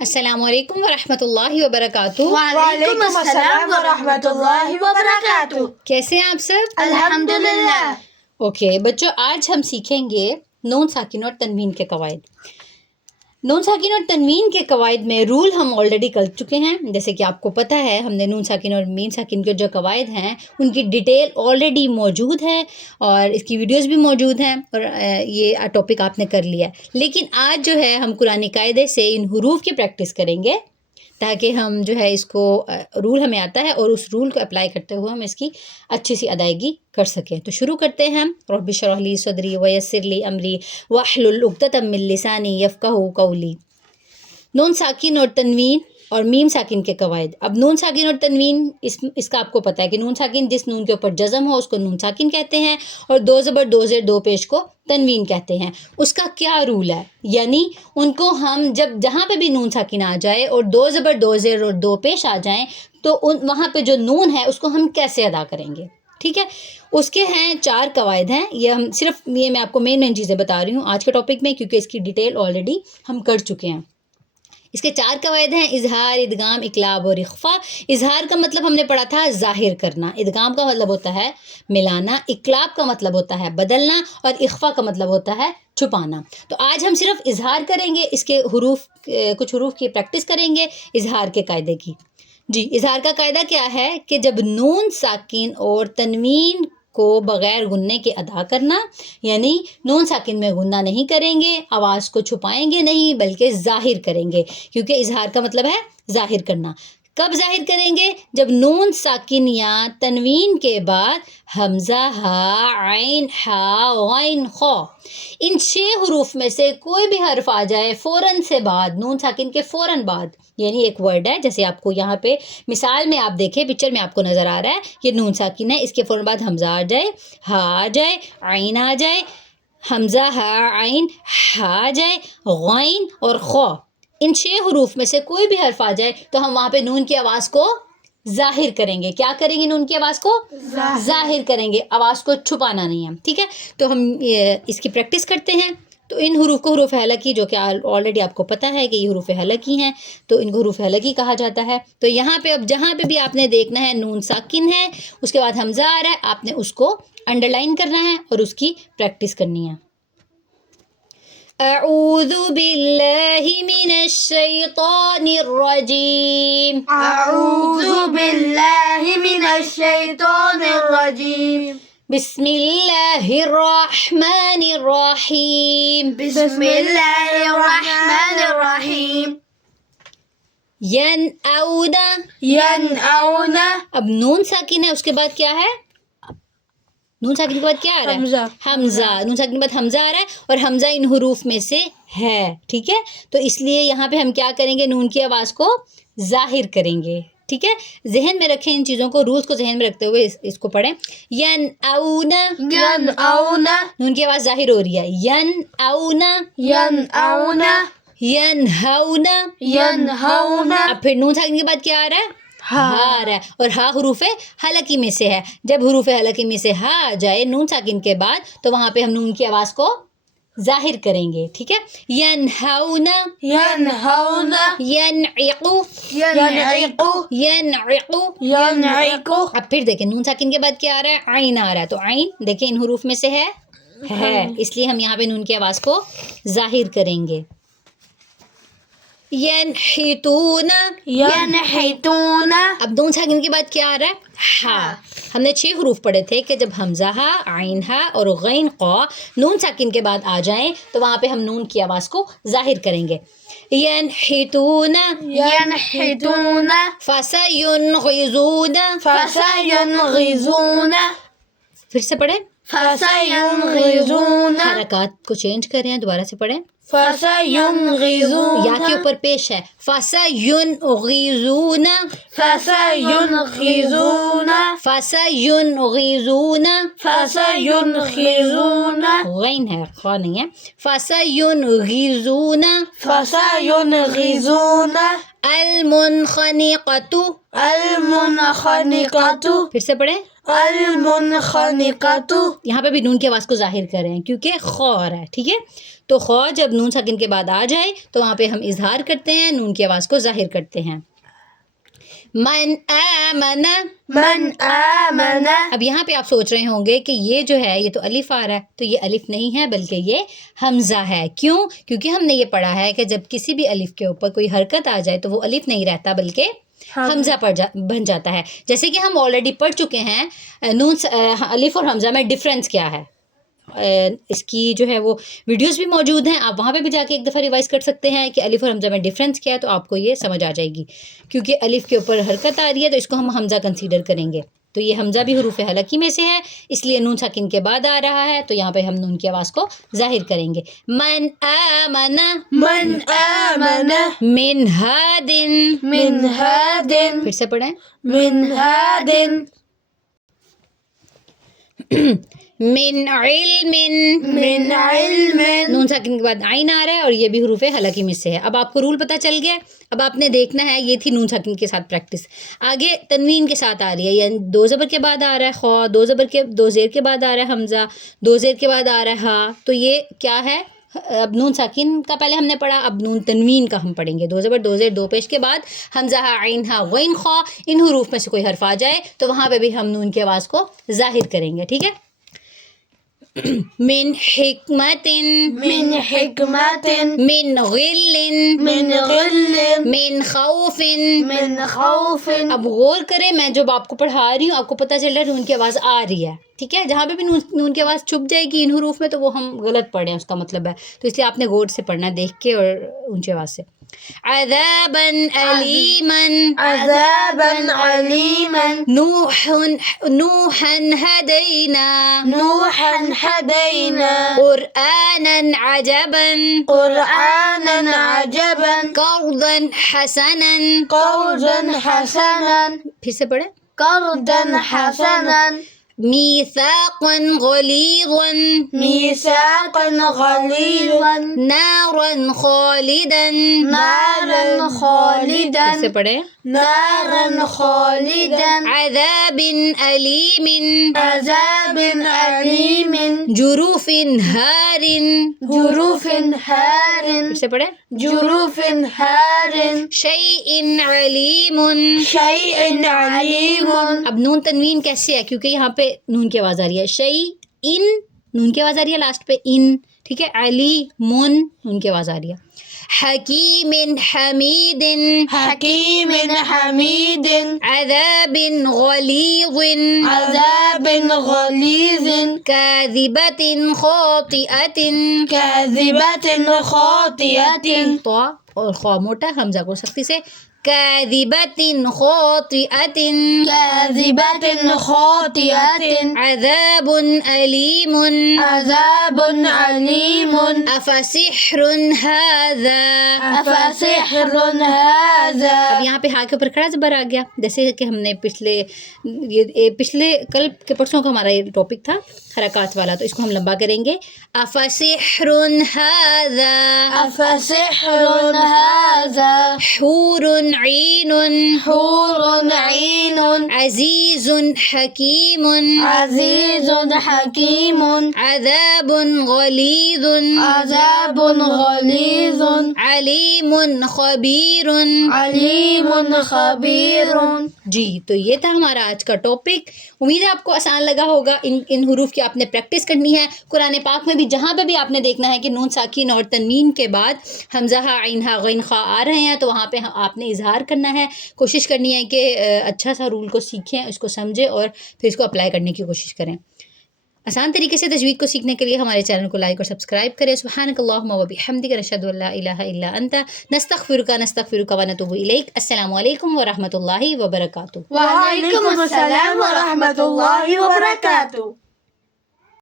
السلام علیکم ورحمۃ اللہ وبرکاتہ۔ وعلیکم السلام ورحمۃ اللہ وبرکاتہ۔ کیسے ہیں آپ سب؟ الحمدللہ۔ اوکے بچوں، آج ہم سیکھیں گے نون ساکن اور تنوین کے قواعد۔ نون ساکن اور تنوین کے قواعد میں رول ہم آلریڈی کر چکے ہیں، جیسے کہ آپ کو پتہ ہے ہم نے نون ساکن اور میم ساکن کے جو قواعد ہیں ان کی ڈیٹیل آلریڈی موجود ہے اور اس کی ویڈیوز بھی موجود ہیں اور یہ ٹاپک آپ نے کر لیا ہے۔ لیکن آج جو ہے ہم قرآن قاعدے سے ان حروف کی پریکٹس کریں گے تاکہ ہم جو ہے اس کو رول ہمیں آتا ہے اور اس رول کو اپلائی کرتے ہوئے ہم اس کی اچھی سی ادائیگی کر سکیں۔ تو شروع کرتے ہیں ہم۔ رب اشرح لی صدری ویسر لی امری واحلل عقدۃ من لسانی یفقہوا قولی۔ نون ساکن اور تنوین اور میم ساکن کے قواعد۔ اب نون ساکن اور تنوین اس کا آپ کو پتہ ہے کہ نون ساکن جس نون کے اوپر جزم ہو اس کو نون ساکن کہتے ہیں اور دو زبر دو زیر دو پیش کو تنوین کہتے ہیں۔ اس کا کیا رول ہے؟ یعنی ان کو ہم جہاں پہ بھی نون ساکن آ جائے اور دو زبر دو زیر اور دو پیش آ جائیں تو وہاں پہ جو نون ہے اس کو ہم کیسے ادا کریں گے، ٹھیک ہے؟ اس کے ہیں 4 قواعد ہیں۔ یہ میں آپ کو مین چیزیں بتا رہی ہوں آج کے ٹاپک میں کیونکہ اس کی ڈیٹیل آلریڈی ہم کر چکے ہیں۔ اس کے 4 قواعد ہیں: اظہار، ادغام، اقلاب اور اخفا۔ اظہار کا مطلب ہم نے پڑھا تھا ظاہر کرنا، ادغام کا مطلب ہوتا ہے ملانا، اقلاب کا مطلب ہوتا ہے بدلنا اور اخفا کا مطلب ہوتا ہے چھپانا۔ تو آج ہم صرف اظہار کریں گے، اس کے کچھ حروف کی پریکٹس کریں گے اظہار کے قاعدے کی۔ جی، اظہار کا قاعدہ کیا ہے کہ جب نون ساکن اور تنوین کو بغیر غننے کے ادا کرنا، یعنی نون ساکن میں غنہ نہیں کریں گے، آواز کو چھپائیں گے نہیں بلکہ ظاہر کریں گے، کیونکہ اظہار کا مطلب ہے ظاہر کرنا۔ کب ظاہر کریں گے؟ جب نون ساکن یا تنوین کے بعد حمزہ، ہا، عین، ہا، غین، خا ان 6 حروف میں سے کوئی بھی حرف آ جائے فوراً سے بعد، نون ساکن کے فوراً بعد، یعنی ایک ورڈ ہے جیسے آپ کو یہاں پہ مثال میں آپ دیکھیں، پکچر میں آپ کو نظر آ رہا ہے یہ نون ساکن ہے، اس کے فوراً بعد حمزہ آ جائے، ہا آ جائے، عین آ جائے، حمزہ، ہا، عین، ہا آ جائے، غین اور خا ان 6 حروف میں سے کوئی بھی حرف آ جائے تو ہم وہاں پہ نون کی آواز کو ظاہر کریں گے۔ کیا کریں گے؟ نون کی آواز کو ظاہر کریں گے، آواز کو چھپانا نہیں ہے، ٹھیک ہے؟ تو ہم اس کی پریکٹس کرتے ہیں۔ تو ان حروف کو حروف حلقی، جو کہ آلریڈی آپ کو پتہ ہے کہ یہ حروف حلقی ہیں، تو ان کو حروف حلقی کہا جاتا ہے۔ تو یہاں پہ اب جہاں پہ بھی آپ نے دیکھنا ہے نون ساکن ہے، اس کے بعد حمزہ آ رہا ہے، آپ نے اس کو انڈر لائن کرنا ہے اور اس کی پریکٹس کرنی ہے۔ اعوذ باللہ من الشیطان الرجیم، اعوذ باللہ من الشیطان الرجیم، بسم اللہ الرحمن الرحیم، بسم اللہ الرحمن الرحیم، ینعون۔ ینعون، اب نون ساکن ہے، اس کے بعد کیا ہے؟ نون ساکن کے بعد کیا آ رہا ہے؟ حمزہ۔ حمزہ۔ نون ساکن کے بعد حمزہ آ رہا ہے اور حمزہ ان حروف میں سے ہے، ٹھیک ہے؟ تو اس لیے یہاں پہ ہم کیا کریں گے؟ نون کی آواز کو ظاہر کریں گے، ٹھیک ہے؟ ذہن میں رکھیں ان چیزوں کو، رولز کو ذہن میں رکھتے ہوئے اس کو پڑھیں۔ ینعون، ینعون، نون کی آواز ظاہر ہو رہی ہے، ینعون، ینعون، ینہون۔ ینہون، اب پھر نون ساکن کے بعد کیا آ رہا ہے؟ ہا آ رہا ہے اور ہا حروف حلقی میں سے ہے۔ جب حروف حلقی میں سے ہا آ جائے نون ساکن کے بعد تو وہاں پہ ہم نون کی آواز کو ظاہر کریں گے، ٹھیک ہے؟ ینہون، ینہون، ینعق، ینعق، ینعق۔ ینعق، اب پھر دیکھیں نون ساکن کے بعد کیا آ رہا ہے؟ عین آ رہا ہے، تو عین دیکھیں ان حروف میں سے ہے، اس لیے ہم یہاں پہ نون کی آواز کو ظاہر کریں گے۔ ینحتون، ینحتون، اب نون ساکن کے بعد کیا آ رہا ہے؟ ہا۔ ہم نے 6 حروف پڑھے تھے کہ جب حمزہ ہا، عین ہا اور غین قا نون ساکن کے بعد آ جائیں تو وہاں پہ ہم نون کی آواز کو ظاہر کریں گے۔ ینحتون، ینحتون، فسینغزون، فسینغزون، پھر سے پڑھیں، فسینغزون، حرکات کو چینج کر رہے ہیں، دوبارہ سے پڑھیں۔ فسینغزون، یا کے اوپر پیش ہے، فسینغزون، فسینغزون، فسینغزون، فسینغزون، غین ہے، خا نہیں ہے، فسینغزون۔ فسینغزون، المنخنقۃ. المنخنقۃ پھر سے پڑھیں. المنخنقۃ. یہاں پہ بھی نون کی آواز کو ظاہر کر رہے ہیں کیونکہ خا آ رہا ہے. ٹھیک ہے, تو خا جب نون ساکن کے بعد آ جائے تو وہاں پہ ہم اظہار کرتے ہیں, نون کی آواز کو ظاہر کرتے ہیں. من آمن. من آمن. اب یہاں پہ آپ سوچ رہے ہوں گے کہ یہ جو ہے یہ تو الف آ رہا ہے, تو یہ الف نہیں ہے بلکہ یہ حمزہ ہے. کیوں؟ کیونکہ ہم نے یہ پڑھا ہے کہ جب کسی بھی الف کے اوپر کوئی حرکت آ جائے تو وہ الف نہیں رہتا بلکہ حمزہ بن جاتا ہے. جیسے کہ ہم آلریڈی پڑھ چکے ہیں الف اور حمزہ میں ڈفرینس کیا ہے. اس کی جو ہے وہ ویڈیوز بھی موجود ہیں, آپ وہاں پہ بھی جا کے ایک دفعہ ریوائز کر سکتے ہیں کہ الف اور حمزہ میں ڈفرینس کیا ہے, تو آپ کو یہ سمجھ آ جائے گی. کیونکہ الف کے اوپر حرکت آ رہی ہے تو اس کو ہم حمزہ کنسیڈر کریں گے. تو یہ حمزہ بھی حروف حلقی میں سے ہے, اس لیے نون ساکن کے بعد آ رہا ہے, تو یہاں پہ ہم نون کی آواز کو ظاہر کریں گے. من آمن. من آمن. من ہاد. من ہاد. پھر سے پڑھیں. من ہاد. من علم. من علم. نون ساکن کے بعد عین آ رہا ہے اور یہ بھی حروف حلقی میں سے ہے. اب آپ کو رول پتہ چل گیا. اب آپ نے دیکھنا ہے, یہ تھی نون ساکن کے ساتھ پریکٹس. آگے تنوین کے ساتھ آ رہی ہے, یعنی دو زبر کے بعد آ رہا ہے خا, دو زیر کے بعد آ رہا ہے حمزہ, دو زیر کے بعد آ رہا ہے ہا. تو یہ کیا ہے؟ اب نون ساکن کا پہلے ہم نے پڑھا, اب نون تنوین کا ہم پڑھیں گے. دو زبر دو زیر دو پیش کے بعد حمزہ ہا عین ہا غین خا, ان حروف میں سے کوئی حرف آ جائے تو وہاں پہ بھی ہم نون کی آواز کو ظاہر کریں گے. ٹھیک ہے. من حکمت. من حکمت. من غل. من غل. من خوف. من خوف. اب غور کریں, میں جب آپ کو پڑھا رہی ہوں آپ کو پتہ چل رہا ہے نون کی آواز آ رہی ہے. ٹھیک ہے, جہاں پہ بھی نون کی آواز چھپ جائے گی ان حروف میں تو وہ ہم غلط پڑھ رہے ہیں, اس کا مطلب ہے. تو اس لیے آپ نے غور سے پڑھنا ہے, دیکھ کے اور اونچی آواز سے. عذابا علیما. عذابا علیما. نوحا ہدینا. نوحا ہدینا. قرآنا عجبا. قرآنا عجبا. قرضا حسنا. قرضا حسنا. پھر سے پڑھیں. قرضا حسنا. میثاقا غلیظا. میثاقا غلیظا. نارا خالدا. نارا خالدا. پھر سے پڑھیں. نارا خالدا. عذاب علیم. عذاب علیم. جروف ہار. جروف ہار. پھر سے پڑھیں. جروف ہار. شیء علیم. شیء علیم. اب نون تنوین کیسے ہے؟ کیونکہ یہاں پہ نون کی آواز آ رہی ہے. شیء نون کی آواز آ رہی ہے لاسٹ پہ ان. ٹھیک ہے. علیمن نون کی آواز آ رہی ہے. حکیم حمید. حکیم حمید. عذاب غلیظ. عذاب غلیظ. کاذبۃ خاطئۃ. کاذبۃ خاطئۃ. تو اور خا موٹا, حمزہ کو سختی سے. کاذبۃ خاطئۃ. کاذبۃ خاطئۃ. عذاب علیم. عذاب علیم. افسحر هذا. افسحر هذا. اب یہاں پہ ہا کے اوپر کھڑا زبر آ گیا, جیسے کہ ہم نے پچھلے کل کے پرسوں کا ہمارا یہ ٹاپک تھا حرکات والا, تو اس کو ہم لمبا کریں گے. افسحر هذا. افسحر هذا. حور عین. حور عین. عزیز حکیم. عزیز حکیم. عذاب غلیظ. عذاب غلیظ. علیم خبیر. علیم خبیر. جی, تو یہ تھا ہمارا آج کا ٹاپک. امید ہے آپ کو آسان لگا ہوگا. ان حروف کی آپ نے پریکٹس کرنی ہے. قرآن پاک میں بھی جہاں پہ بھی آپ نے دیکھنا ہے کہ نون ساکن اور تنوین کے بعد حمزہ ہا عین ہا غین خا آ رہے ہیں, تو وہاں پہ آپ نے اظہار کرنا ہے. کوشش کرنی ہے کہ اچھا سا رول کو سیکھیں, اس کو سمجھیں اور پھر اس کو اپلائی کرنے کی کوشش کریں. آسان طریقے سے تجوید کو سیکھنے کے لیے ہمارے چینل کو لائک اور سبسکرائب کریں. سبحانک اللہم و بحمدک نشہد ان لا الہ الا انت نستغفرک و نتوب الیک. السلام علیکم و رحمۃ اللہ وبرکاتہ. وعلیکم السلام ورحمۃ اللہ وبرکاتہ.